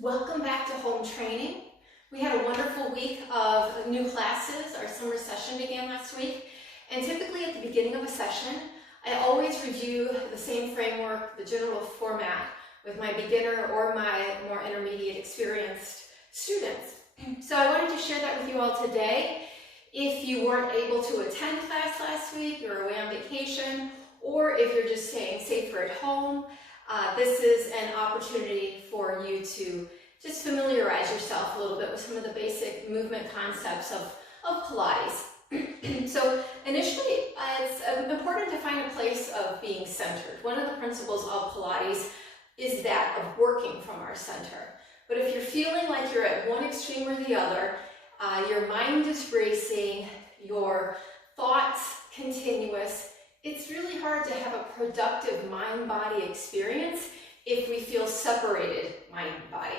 Welcome back to home training. We had a wonderful week of new classes. Our summer session began last week. And typically at the beginning of a session, I always review the same framework, the general format, with my beginner or my more intermediate experienced students. So I wanted to share that with you all today. If you weren't able to attend class last week, you're away on vacation, or if you're just staying safer at home, this is an opportunity for you to just familiarize yourself a little bit with some of the basic movement concepts of Pilates. So initially, it's important to find a place of being centered. One of the principles of Pilates is that of working from our center. But if you're feeling like you're at one extreme or the other, your mind is racing, your thoughts continuous, it's really hard to have a productive mind-body experience if we feel separated mind-body.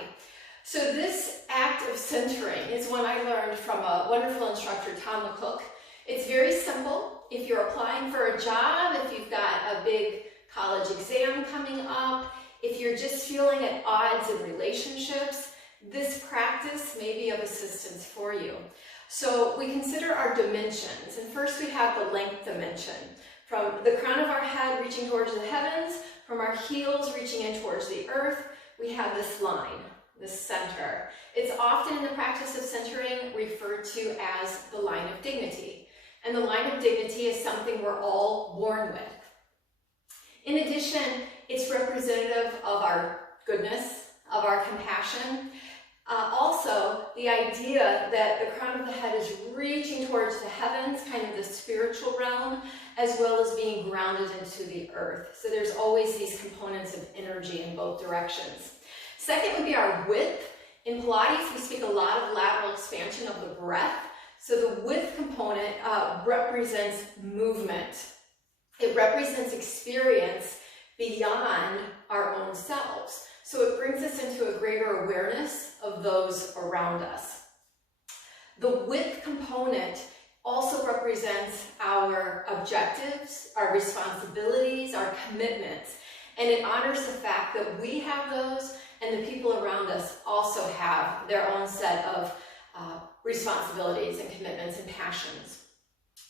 So this act of centering is one I learned from a wonderful instructor, Tom McCook. It's very simple. If you're applying for a job, if you've got a big college exam coming up, if you're just feeling at odds in relationships, this practice may be of assistance for you. So we consider our dimensions, and first we have the length dimension. From the crown of our head reaching towards the heavens, from our heels reaching in towards the earth, we have this line, this center. It's often in the practice of centering referred to as the line of dignity. And the line of dignity is something we're all born with. In addition, it's representative of our goodness, of our compassion. Also, the idea that the crown of the head is reaching towards the heavens, kind of the spiritual realm, as well as being grounded into the earth. So there's always these components of energy in both directions. Second would be our width. In Pilates, we speak a lot of lateral expansion of the breath. So the width component represents movement. It represents experience beyond our own selves. So it brings us into a greater awareness of those around us. The width component also represents our objectives, our responsibilities, our commitments, and it honors the fact that we have those and the people around us also have their own set of responsibilities and commitments and passions.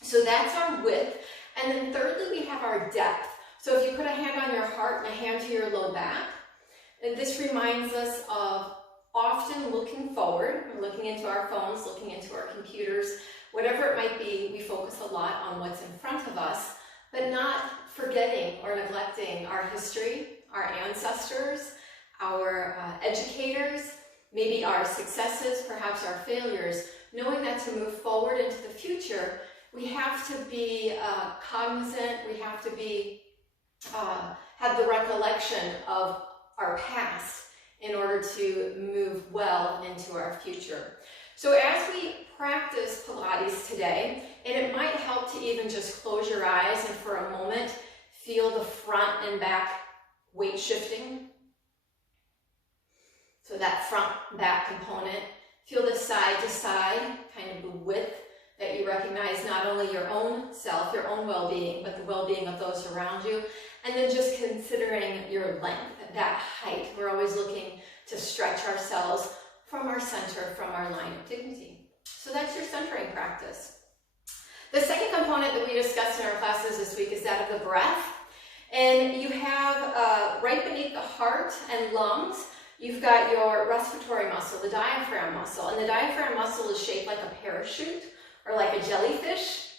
So that's our width. And then thirdly, we have our depth. So if you put a hand on your heart and a hand to your low back, and this reminds us of often looking forward, or looking into our phones, looking into our computers, whatever it might be, we focus a lot on what's in front of us, but not forgetting or neglecting our history, our ancestors, our educators, maybe our successes, perhaps our failures. Knowing that to move forward into the future, we have to be cognizant, we have to be have the recollection of our past in order to move well into our future. So as we practice Pilates today, and it might help to even just close your eyes and for a moment feel the front and back weight shifting. So that front back component, feel the side to side, kind of the width that you recognize not only your own self, your own well-being, but the well-being of those around you. And then just considering your length, that height. We're always looking to stretch ourselves from our center, from our line of dignity. So that's your centering practice. The second component that we discussed in our classes this week is that of the breath. And you have right beneath the heart and lungs, you've got your respiratory muscle, the diaphragm muscle. And the diaphragm muscle is shaped like a parachute or like a jellyfish.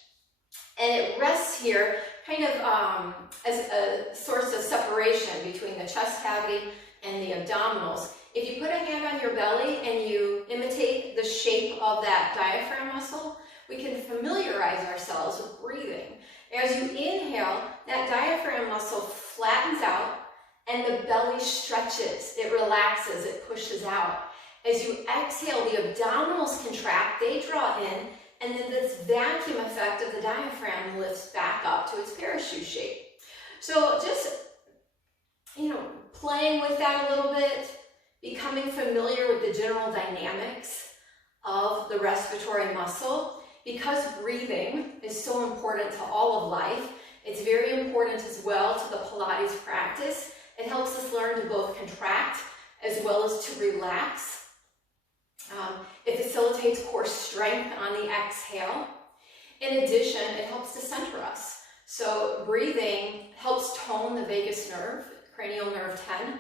And it rests here kind of as a source of separation between the chest cavity and the abdominals. If you put a hand on your belly and you imitate the shape of that diaphragm muscle, we can familiarize ourselves with breathing. As you inhale, that diaphragm muscle flattens out and the belly stretches, it relaxes, it pushes out. As you exhale, the abdominals contract, they draw in, and then this vacuum effect of the diaphragm lifts back up to its parachute shape. So just, playing with that a little bit, becoming familiar with the general dynamics of the respiratory muscle. Because breathing is so important to all of life, it's very important as well to the Pilates practice. It helps us learn to both contract as well as to relax. It facilitates core strength on the exhale. In addition, it helps to center us. So breathing helps tone the vagus nerve, cranial nerve 10,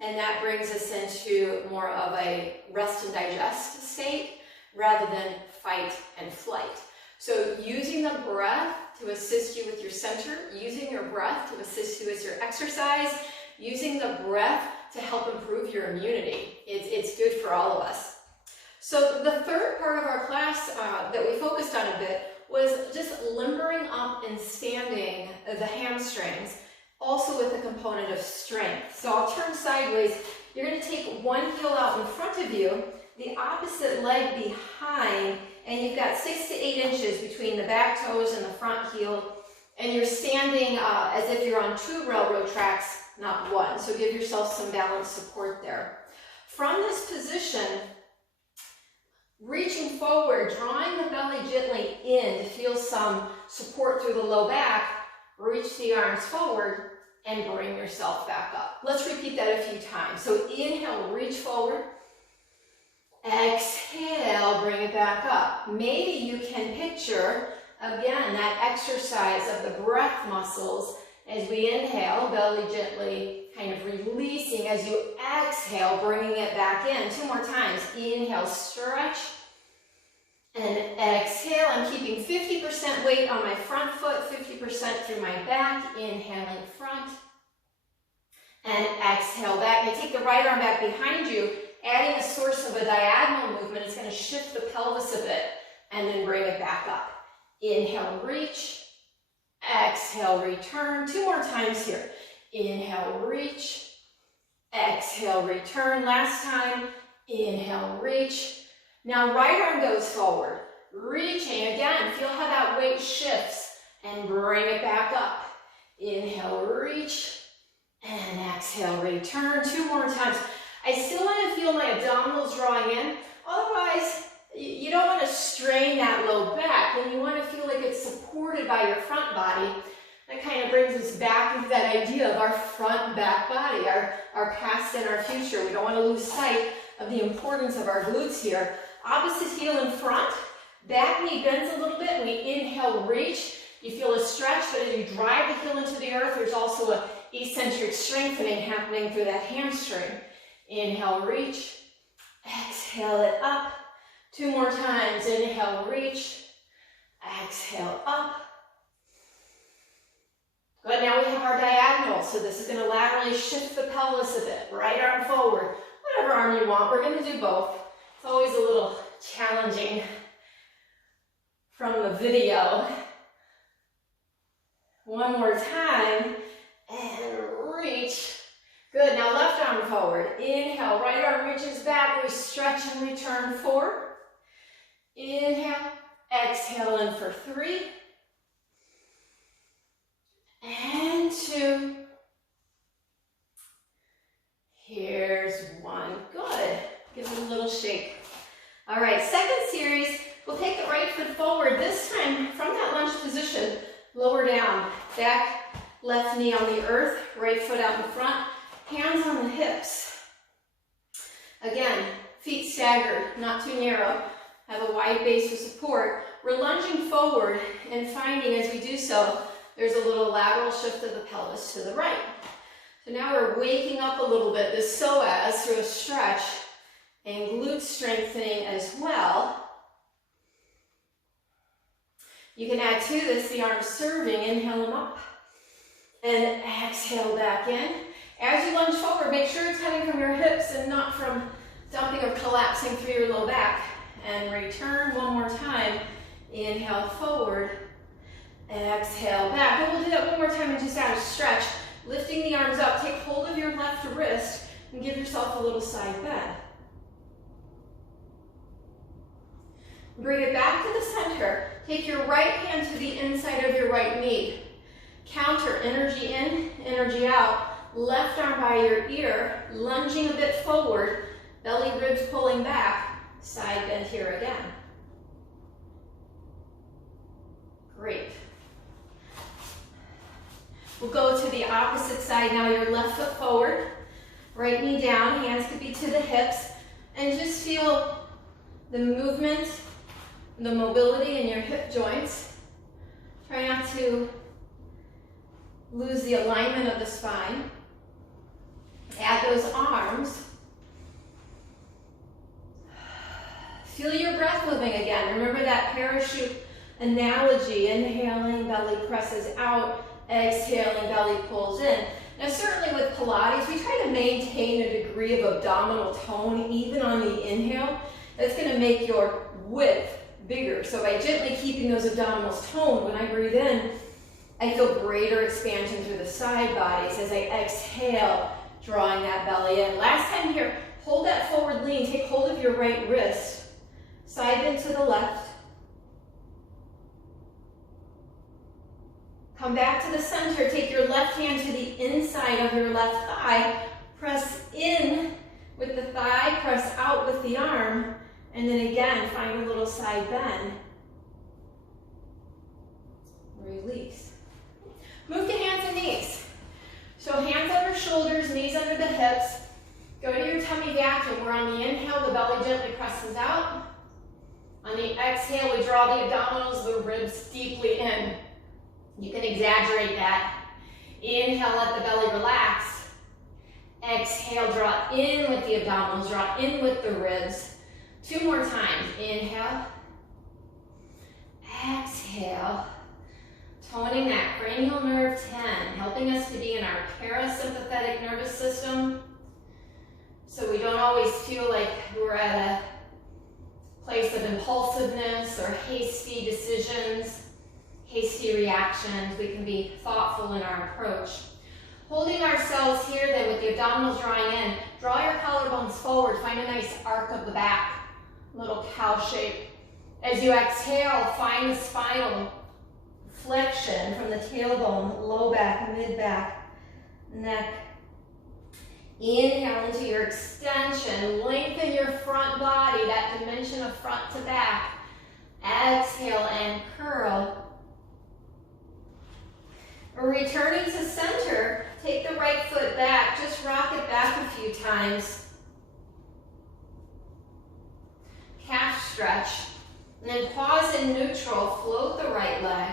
and that brings us into more of a rest and digest state rather than fight and flight. So using the breath to assist you with your center, using your breath to assist you with your exercise, using the breath to help improve your immunity. It's good for all of us. So the third part of our class that we focused on a bit was just limbering up and standing the hamstrings, also with a component of strength. So I'll turn sideways. You're going to take one heel out in front of you, the opposite leg behind, and you've got 6 to 8 inches between the back toes and the front heel, and you're standing as if you're on 2 railroad tracks, not 1. So give yourself some balance support there. From this position, reaching forward, drawing the belly gently in to feel some support through the low back, reach the arms forward and bring yourself back up. Let's repeat that a few times. So inhale, reach forward. Exhale, bring it back up. Maybe you can picture, again, that exercise of the breath muscles as we inhale, belly gently kind of releasing. As you exhale, bringing it back in. 2 more times. Inhale, stretch. And exhale, I'm keeping 50% weight on my front foot, 50% through my back. Inhaling front. And exhale back. Now take the right arm back behind you, adding a source of a diagonal movement. It's going to shift the pelvis a bit and then bring it back up. Inhale, reach. Exhale, return. 2 more times here. Inhale, reach. Exhale, return. Last time. Inhale, reach. Now right arm goes forward. Reaching again. Feel how that weight shifts and bring it back up. Inhale, reach. And exhale, return. 2 more times. I still want to feel my abdominals drawing in. Otherwise, you don't want to strain that low back, and you want to feel like it's supported by your front body. That kind of brings us back into that idea of our front and back body, our past and our future. We don't want to lose sight of the importance of our glutes here. Opposite heel in front, back knee bends a little bit, and we inhale, reach. You feel a stretch, but as you drive the heel into the earth, there's also an eccentric strengthening happening through that hamstring. Inhale, reach. Exhale it up. 2 more times. Inhale, reach. Exhale, up. Good. Now we have our diagonal. So this is going to laterally shift the pelvis a bit. Right arm forward. Whatever arm you want. We're going to do both. It's always a little challenging from the video. 1 more time. And reach. Good. Now left arm forward. Inhale. Right arm reaches back. We stretch and return 4. Inhale. Exhale in for 3. And 2. Here's 1. Good. Give it a little shake. All right. Second series. We'll take the right foot forward. This time from that lunge position, lower down. Back, left knee on the earth. Right foot out in front. Hands on the hips. Again, feet staggered, not too narrow. Have a wide base for support. We're lunging forward and finding as we do so, there's a little lateral shift of the pelvis to the right. So now we're waking up a little bit, the psoas through a stretch and glute strengthening as well. You can add to this the arms serving, inhale them up and exhale back in. As you lunge forward, make sure it's coming from your hips and not from dumping or collapsing through your low back. And return 1 more time. Inhale forward. Exhale back. And we'll do that 1 more time and just add a stretch. Lifting the arms up. Take hold of your left wrist and give yourself a little side bend. Bring it back to the center. Take your right hand to the inside of your right knee. Counter energy in, energy out. Left arm by your ear, lunging a bit forward, belly ribs pulling back, side bend here again. Great. We'll go to the opposite side now, your left foot forward. Right knee down, hands could be to the hips, and just feel the movement, the mobility in your hip joints. Try not to lose the alignment of the spine. Add those arms. Feel your breath moving again. Remember that parachute analogy. Inhaling, belly presses out. Exhaling, belly pulls in. Now certainly with Pilates, we try to maintain a degree of abdominal tone even on the inhale. That's going to make your width bigger. So by gently keeping those abdominals toned, when I breathe in, I feel greater expansion through the side bodies. As I exhale, drawing that belly in. Last time here, hold that forward lean. Take hold of your right wrist. Side bend to the left. Come back to the center. Take your left hand to the inside of your left thigh. Press in with the thigh. Press out with the arm. And then again, find a little side bend. Release. Move to hands and knees. So hands under shoulders, knees under the hips. Go to your tummy vacuum, where on the inhale, the belly gently presses out. On the exhale, we draw the abdominals, the ribs deeply in. You can exaggerate that. Inhale, let the belly relax. Exhale, draw in with the abdominals, draw in with the ribs. 2 more times. Inhale. Exhale. Toning that cranial nerve 10, helping us to be in our parasympathetic nervous system, so we don't always feel like we're at a place of impulsiveness or hasty decisions, hasty reactions. We can be thoughtful in our approach. Holding ourselves here then with the abdominals drawing in, draw your collarbones forward, find a nice arc of the back, little cow shape. As you exhale, find the spinal flexion from the tailbone, low back, mid back, neck. Inhale into your extension. Lengthen your front body, that dimension of front to back. Exhale and curl. Returning to center, take the right foot back. Just rock it back a few times. Calf stretch. And then pause in neutral. Float the right leg.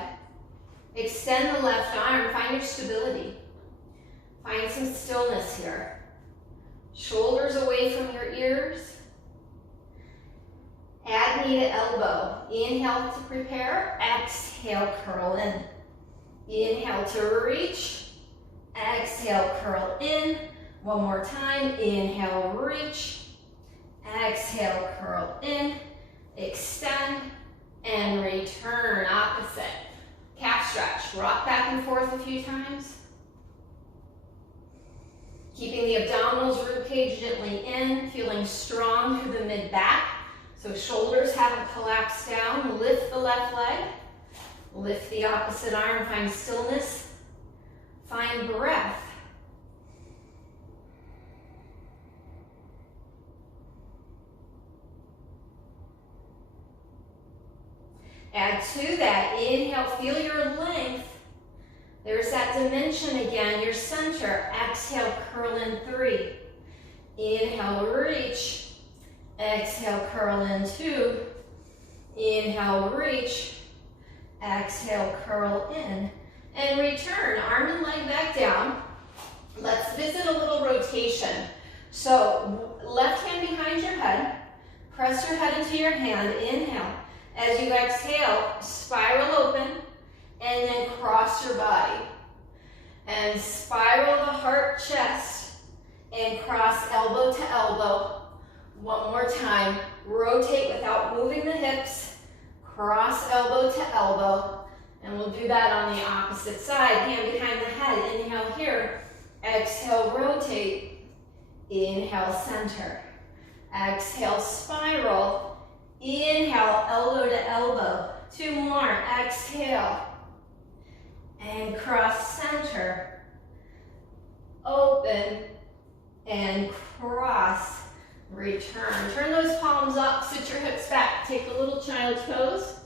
Extend the left arm. Find your stability. Find some stillness here. Shoulders away from your ears. Add knee to elbow. Inhale to prepare. Exhale, curl in. Inhale to reach. Exhale, curl in. One more time. Inhale, reach. Exhale, curl in. Extend and return. Opposite. Calf stretch. Rock back and forth a few times. Keeping the abdominals, ribcage gently in, feeling strong through the mid-back. So shoulders haven't collapsed down. Lift the left leg. Lift the opposite arm. Find stillness. Find breath. Add to that. Inhale, feel your length. There's that dimension again, your center. Exhale, curl in 3. Inhale, reach. Exhale, curl in 2. Inhale, reach. Exhale, curl in. And return, arm and leg back down. Let's visit a little rotation. So, left hand behind your head. Press your head into your hand. Inhale. As you exhale, spiral open. And then cross your body. And spiral the heart, chest, and cross elbow to elbow. One more time. Rotate without moving the hips. Cross elbow to elbow. And we'll do that on the opposite side. Hand behind the head. Inhale here. Exhale, rotate. Inhale, center. Exhale, spiral. Inhale, elbow to elbow. 2 more. Exhale. And cross center, open, and cross, return. Turn those palms up, sit your hips back. Take a little child's pose.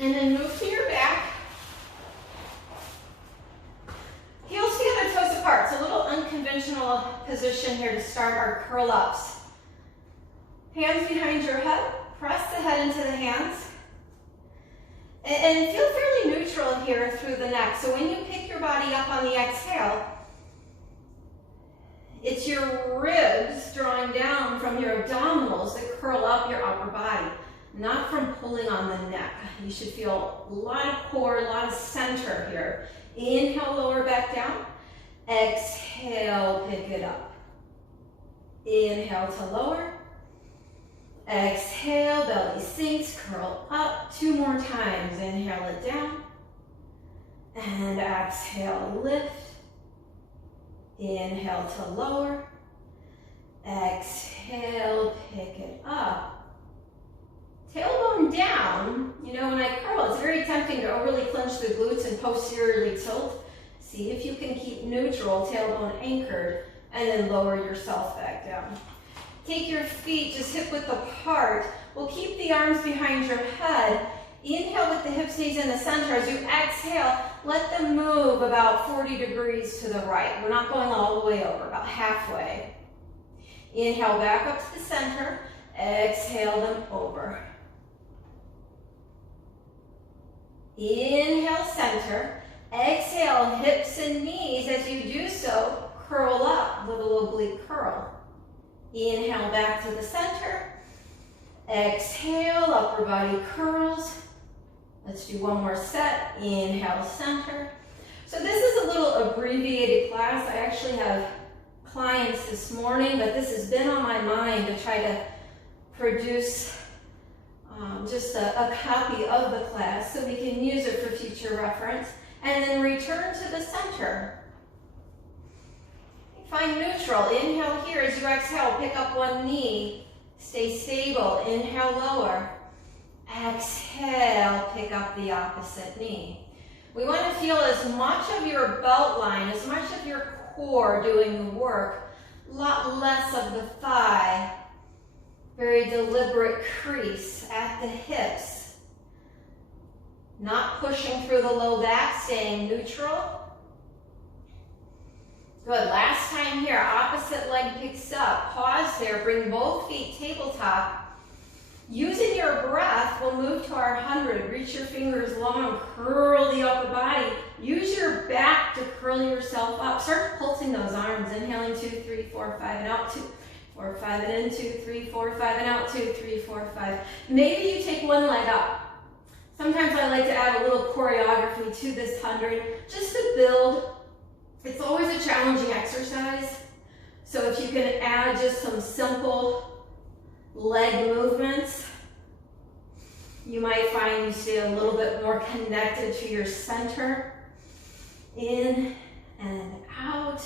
And then move to your back. Heels together, toes apart. So unconventional position here to start our curl ups. Hands behind your head, press the head into the hands. And feel fairly neutral here through the neck. So when you pick your body up on the exhale, it's your ribs drawing down from your abdominals that curl up your upper body, not from pulling on the neck. You should feel a lot of core, a lot of center here. Inhale, lower back down. Exhale, pick it up. Inhale to lower. Exhale, belly sinks, curl up. 2 more times. Inhale it down. And exhale, lift. Inhale to lower. Exhale, pick it up. Tailbone down. You know, when I curl, it's very tempting to overly clench the glutes and posteriorly tilt. See if you can keep neutral, tailbone anchored, and then lower yourself back down. Take your feet just hip width apart. We'll keep the arms behind your head. Inhale with the hips, knees in the center. As you exhale, let them move about 40 degrees to the right. We're not going all the way over, about halfway. Inhale back up to the center. Exhale them over. Inhale, center. Exhale, hips and knees. As you do so, curl up, little oblique curl. Inhale back to the center. Exhale, upper body curls. Let's do one more set. Inhale, center. So this is a little abbreviated class. I actually have clients this morning, but this has been on my mind to try to produce just a copy of the class so we can use it for future reference. And then return to the center. Find neutral. Inhale here. As you exhale, pick up one knee. Stay stable. Inhale, lower. Exhale, pick up the opposite knee. We want to feel as much of your belt line, as much of your core doing the work, a lot less of the thigh. Very deliberate crease at the hips. Not pushing through the low back, staying neutral. Good, last time here, opposite leg picks up. Pause there, bring both feet tabletop. Using your breath, we'll move to our 100. Reach your fingers long, curl the upper body. Use your back to curl yourself up. Start pulsing those arms. Inhaling 2, 3, 4, 5, and out 2, 4, 5, and in 2, 3, 4, 5, and out 2, 3, 4, 5. Maybe you take one leg up. Sometimes I like to add a little choreography to this 100 just to build. It's always a challenging exercise. So if you can add just some simple leg movements, you might find you stay a little bit more connected to your center. In and out.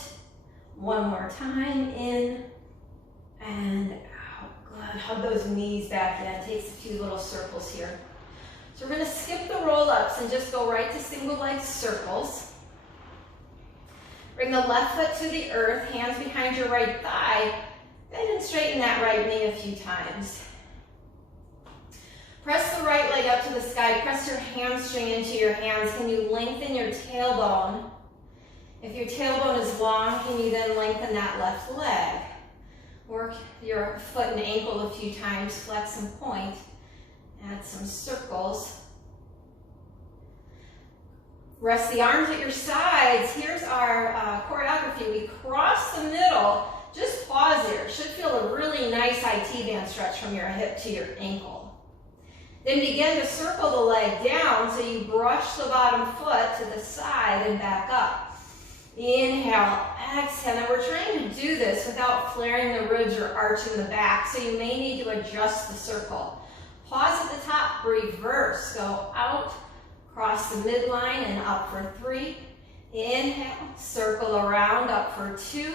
One more time. In and out. Good. Hug those knees back in. Takes a few little circles here. So we're going to skip the roll-ups and just go right to single leg circles. Bring the left foot to the earth, hands behind your right thigh. Bend and straighten that right knee a few times. Press the right leg up to the sky. Press your hamstring into your hands. Can you lengthen your tailbone? If your tailbone is long, can you then lengthen that left leg? Work your foot and ankle a few times. Flex and point. Add some circles. Rest the arms at your sides. Here's our choreography. We cross the middle. Just pause there. Should feel a really nice IT band stretch from your hip to your ankle. Then begin to circle the leg down so you brush the bottom foot to the side and back up. Inhale, exhale. Now we're trying to do this without flaring the ribs or arching the back, so you may need to adjust the circle. Pause at the top, reverse. Go out, cross the midline and up for 3. Inhale, circle around, up for 2.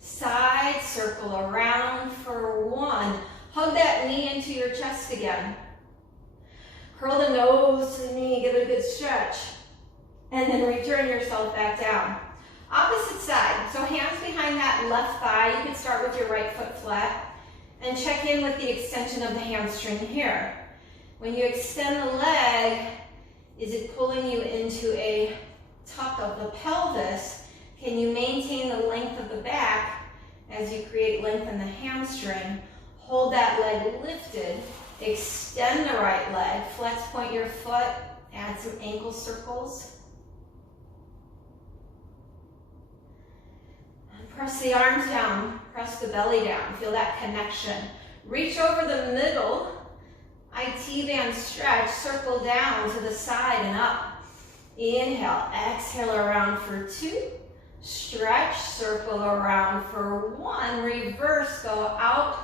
Side, circle around for 1. Hug that knee into your chest again. Curl the nose to the knee, give it a good stretch. And then return yourself back down. Opposite side, so hands behind that left thigh. You can start with your right foot flat. And check in with the extension of the hamstring here. When you extend the leg, is it pulling you into a tuck of the pelvis? Can you maintain the length of the back as you create length in the hamstring? Hold that leg lifted. Extend the right leg. Flex point your foot. Add some ankle circles. And press the arms down. Press the belly down. Feel that connection. Reach over the middle. IT band stretch. Circle down to the side and up. Inhale. Exhale around for 2. Stretch. Circle around for 1. Reverse. Go out.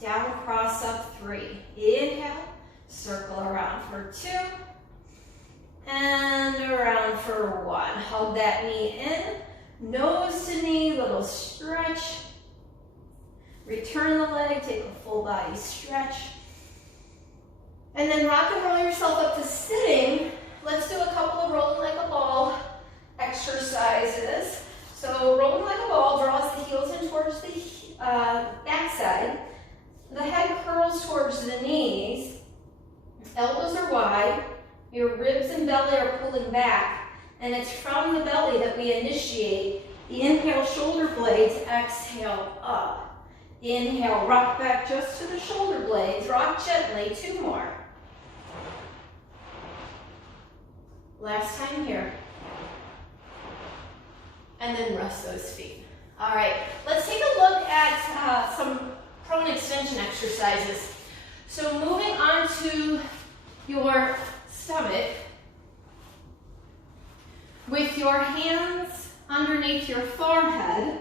Down, cross up 3. Inhale. Circle around for 2. And around for 1. Hug that knee in. Nose to knee. Little stretch. Return the leg. Take a full body stretch. And then rock and roll yourself up to sitting. Let's do a couple of rolling like a ball exercises. So rolling like a ball draws the heels in towards the backside. The head curls towards the knees. Elbows are wide. Your ribs and belly are pulling back. And it's from the belly that we initiate the inhale shoulder blades, exhale up. Inhale, rock back just to the shoulder blades. Rock gently, 2 more. Last time here. And then rest those feet. All right, let's take a look at some prone extension exercises. So moving on to your stomach, with your hands underneath your forehead,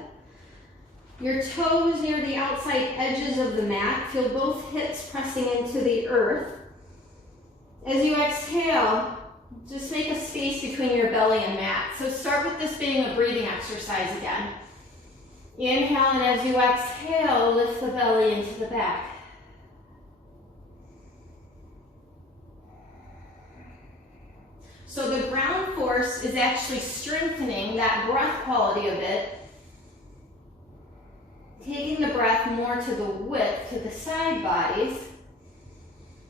your toes near the outside edges of the mat, feel both hips pressing into the earth. As you exhale, just make a space between your belly and mat. So start with this being a breathing exercise again. Inhale, and as you exhale, lift the belly into the back. So the ground force is actually strengthening that breath quality a bit, taking the breath more to the width, to the side bodies.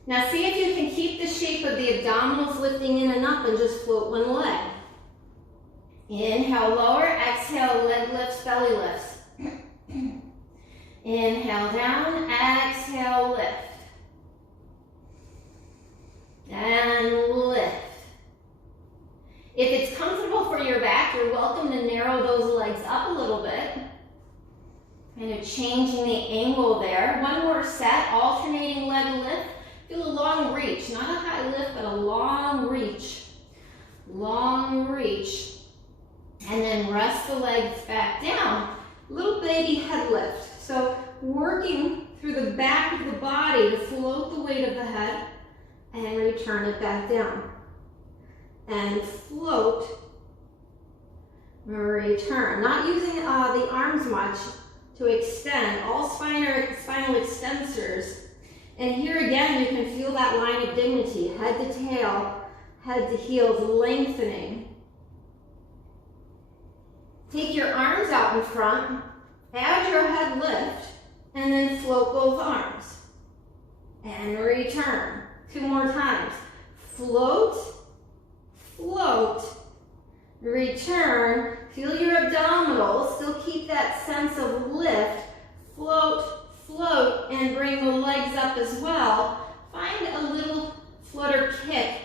Now see if you can keep the shape of the abdominals lifting in and up and just float one leg. Inhale, lower, exhale, leg lifts, belly lifts. Inhale down, exhale, lift. And lift. If it's comfortable for your back, you're welcome to narrow those legs up a little bit. Kind of changing the angle there. One more set, alternating leg lift. Feel a long reach, not a high lift, but a long reach. Long reach. And then rest the legs back down. Little baby head lift. So working through the back of the body to float the weight of the head and return it back down. And float, return. Not using the arms much to extend. All spinal extensors. And here again, you can feel that line of dignity. Head to tail, head to heels, lengthening. Take your arms out in front, add your head lift, and then float both arms. And return. 2 more times. Float, float, return. Feel your abdominals. Still keep that sense of lift. Float, float, and bring the legs up as well. Find a little flutter kick,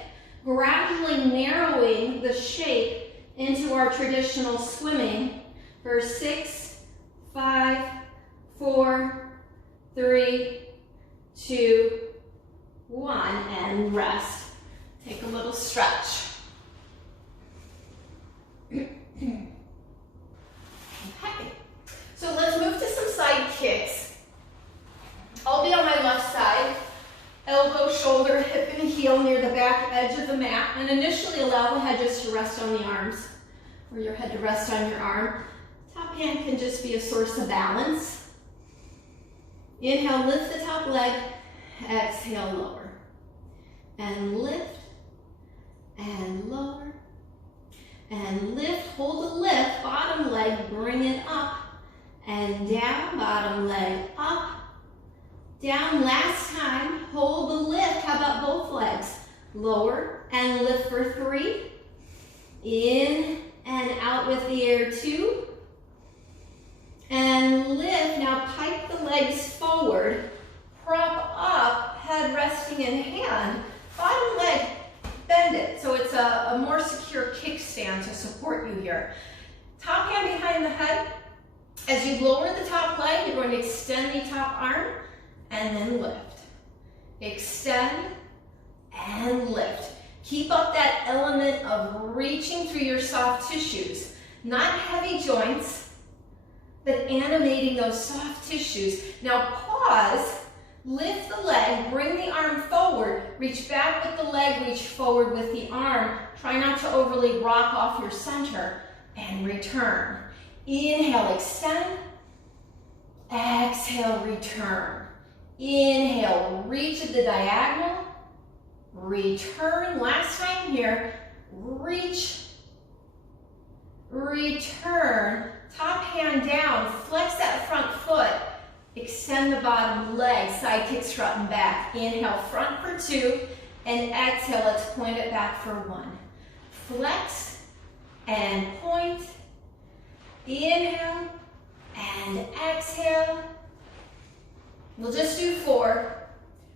gradually narrowing the shape into our traditional swimming for 6, 5, 4, 3, 2, 1, and rest. Take a little stretch. Okay, so let's move to some side kicks. I'll be on my left side, elbow, shoulder, hip, and heel near the back edge of the mat, and initially allow the head just to rest on the arms, or your head to rest on your arm. Top hand can just be a source of balance. Inhale, lift the top leg, exhale, lower. And lift, and lower, and lift, hold the lift, bottom leg, bring it up, and down, bottom leg, up, down. Last time, hold the lift. How about both legs? Lower and lift for 3. In and out with the air 2. And lift. Now pipe the legs forward. Prop up, head resting in hand. Bottom leg, bend it. So it's a more secure kickstand to support you here. Top hand behind the head. As you lower the top leg, you're going to extend the top arm and then lift. Extend and lift. Keep up that element of reaching through your soft tissues. Not heavy joints, but animating those soft tissues. Now pause, lift the leg, bring the arm forward, reach back with the leg, reach forward with the arm. Try not to overly rock off your center and return. Inhale, extend. Exhale, return. Inhale, reach at the diagonal. Return. Last time here. Reach. Return. Top hand down. Flex that front foot. Extend the bottom leg. Side kick, strut and back. Inhale, front for 2. And exhale, let's point it back for 1. Flex and point. Inhale and exhale. We'll just do 4.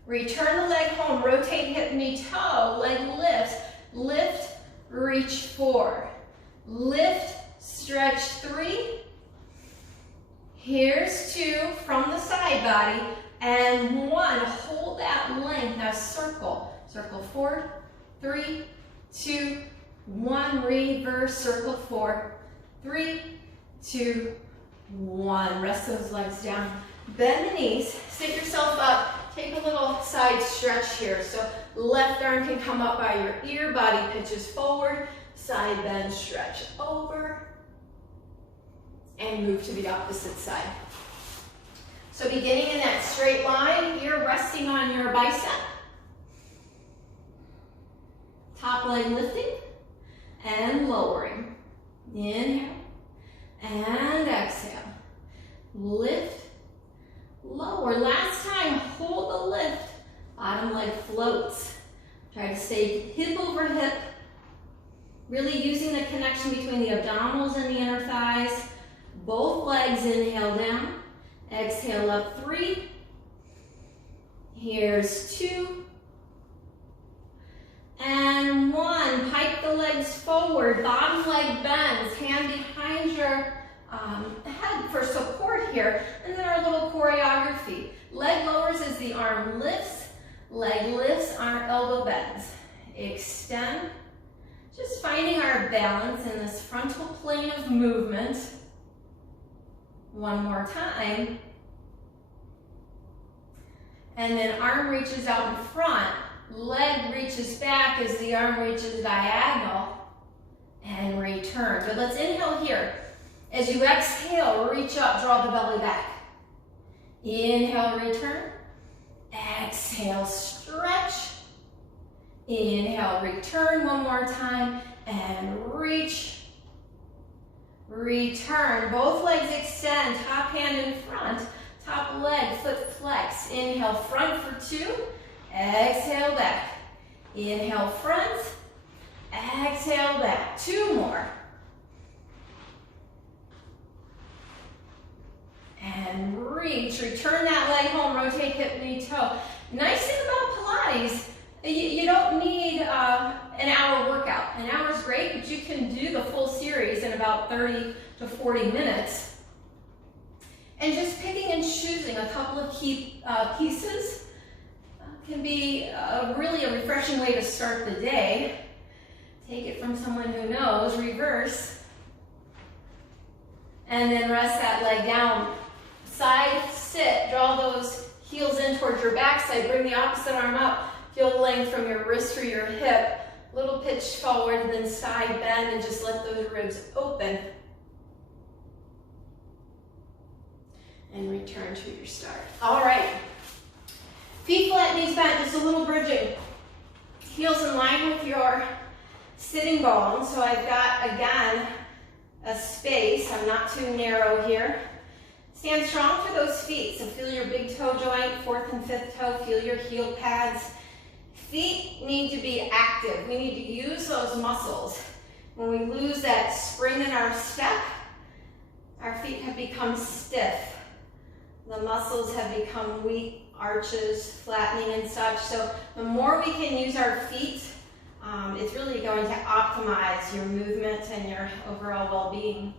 Return the leg home, rotate hip, knee, toe, leg lifts. Lift, reach 4. Lift, stretch 3. Here's 2 from the side body, and 1. Hold that length. Now circle. Circle 4, 3, 2, 1. Reverse, circle 4, 3, 2, 1. Rest those legs down. Bend the knees. Sit yourself up. Take a little side stretch here. So left arm can come up by your ear. Body pitches forward. Side bend, stretch over. And move to the opposite side. So beginning in that straight line, ear resting on your bicep. Top leg lifting and lowering. Inhale. And exhale. Lift, lower. Last time, hold the lift. Bottom leg floats. Try to stay hip over hip. Really using the connection between the abdominals and the inner thighs. Both legs inhale down. Exhale up 3. Here's 2. And 1. Pike the legs forward. Bottom leg bends. Hand behind your head for support here. And then our little choreography. Leg lowers as the arm lifts. Leg lifts, arm elbow bends. Extend. Just finding our balance in this frontal plane of movement. One more time. And then arm reaches out in front. Leg reaches back as the arm reaches diagonal. And return. But let's inhale here. As you exhale, reach up, draw the belly back. Inhale, return. Exhale, stretch. Inhale, return one more time. And reach. Return. Both legs extend. Top hand in front. Top leg, foot flex. Inhale, front for 2. Exhale, back. Inhale, front. Exhale, back. 2 more. And reach. Return that leg home. Rotate hip, knee, toe. Nice thing about Pilates, you don't need an hour workout. An hour is great, but you can do the full series in about 30 to 40 minutes. And just picking and choosing a couple of key pieces can be really a refreshing way to start the day. Take it from someone who knows. Reverse. And then rest that leg down. Side sit. Draw those heels in towards your backside. Bring the opposite arm up. Feel the length from your wrist or your hip. Little pitch forward, and then side bend, and just let those ribs open. And return to your start. All right. Feet flat, knees bent, just a little bridging. Heels in line with your sitting bones. So I've got, again, a space. I'm not too narrow here. Stand strong through those feet. So feel your big toe joint, 4th and 5th toe. Feel your heel pads. Feet need to be active. We need to use those muscles. When we lose that spring in our step, our feet have become stiff. The muscles have become weak, arches, flattening and such. So the more we can use our feet, it's really going to optimize your movement and your overall well-being.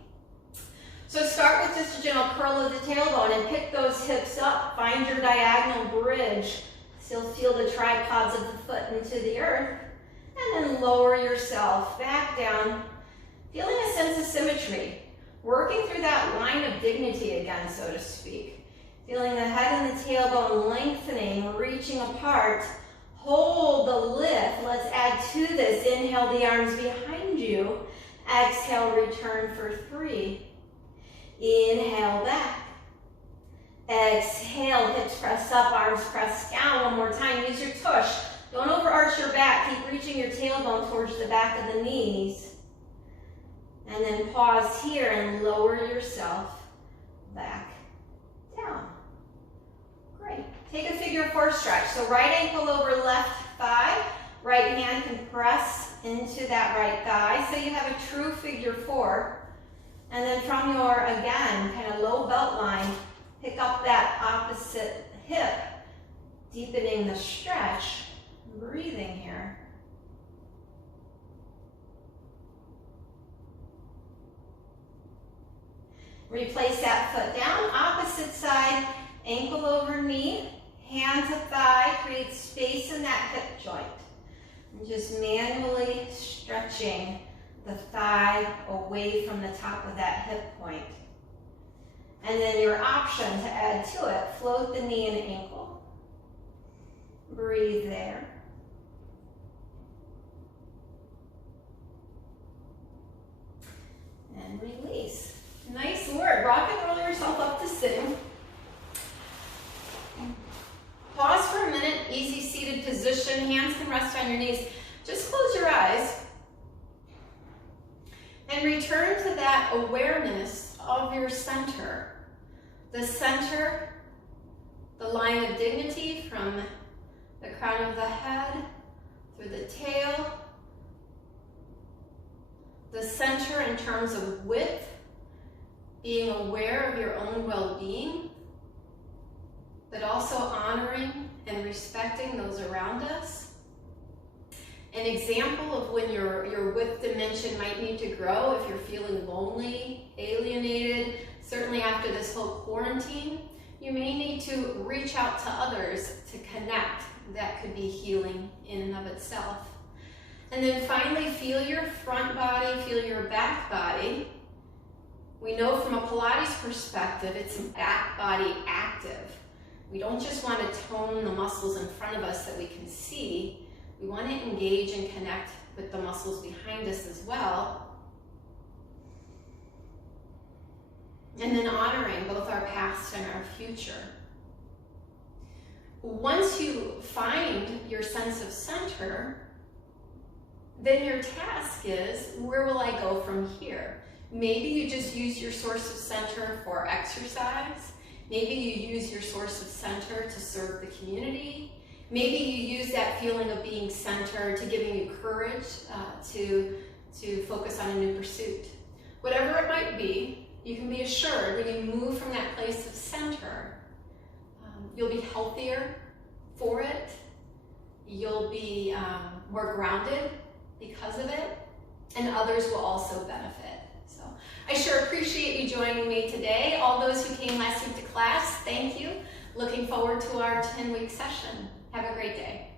So start with just a gentle curl of the tailbone and pick those hips up. Find your diagonal bridge. Still feel the tripods of the foot into the earth. And then lower yourself back down, feeling a sense of symmetry. Working through that line of dignity again, so to speak. Feeling the head and the tailbone lengthening, reaching apart. Hold the lift. Let's add to this. Inhale the arms behind you. Exhale, return for 3. Inhale back. Exhale, hips press up, arms press down. One more time, use your tush. Don't overarch your back. Keep reaching your tailbone towards the back of the knees. And then pause here and lower yourself back down. Great. Take a figure 4 stretch. So right ankle over left thigh. Right hand can press into that right thigh. So you have a true figure 4. And then from your, again, kind of low belt line, pick up that opposite hip, deepening the stretch, breathing here. Replace that foot down, opposite side, ankle over knee, hand to thigh, create space in that hip joint. And just manually stretching the thigh away from the top of that hip point. And then your option to add to it, float the knee and ankle. Breathe there. And release. Nice work. Rock and roll yourself up to sitting. Pause for a minute, easy seated position. Hands can rest on your knees. Just close your eyes. And return to that awareness of your center. The center, the line of dignity from the crown of the head through the tail. The center in terms of width, being aware of your own well-being, but also honoring and respecting those around us. An example of when your width dimension might need to grow if you're feeling lonely, alienated, certainly after this whole quarantine, you may need to reach out to others to connect. That could be healing in and of itself. And then finally, feel your front body, feel your back body. We know from a Pilates perspective, it's back body active. We don't just want to tone the muscles in front of us that we can see. We want to engage and connect with the muscles behind us as well. And then honoring both our past and our future. Once you find your sense of center, then your task is, where will I go from here? Maybe you just use your source of center for exercise. Maybe you use your source of center to serve the community. Maybe you use that feeling of being centered to giving you courage to focus on a new pursuit. Whatever it might be, you can be assured when you move from that place of center, you'll be healthier for it. You'll be more grounded because of it, and others will also benefit. So I sure appreciate you joining me today. All those who came last week to class, thank you. Looking forward to our 10-week session. Have a great day.